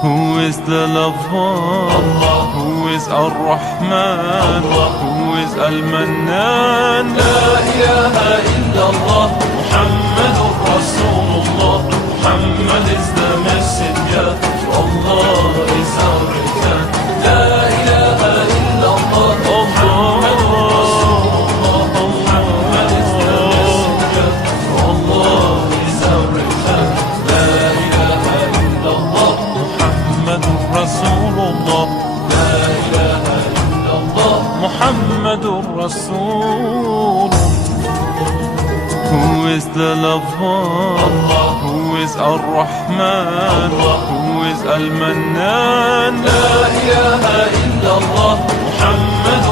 Who is the lover? Who is Ar-Rahman? Who is Al-Mannan? La ilaha illallah, Muhammadur Rasulullah. Muhammad is the messenger, Allah is our return. La ilaha illallah, Muhammadur Rasulullah. Muhammad is the messenger, Allah is our return. La ilaha illallah, Muhammadur Rasulullah. La ilaha illallah, Muhammadur Rasul. Who is the lover? Who is Ar-Rahman? Who is Al-Mannan? La ilaha illallah, Muhammadur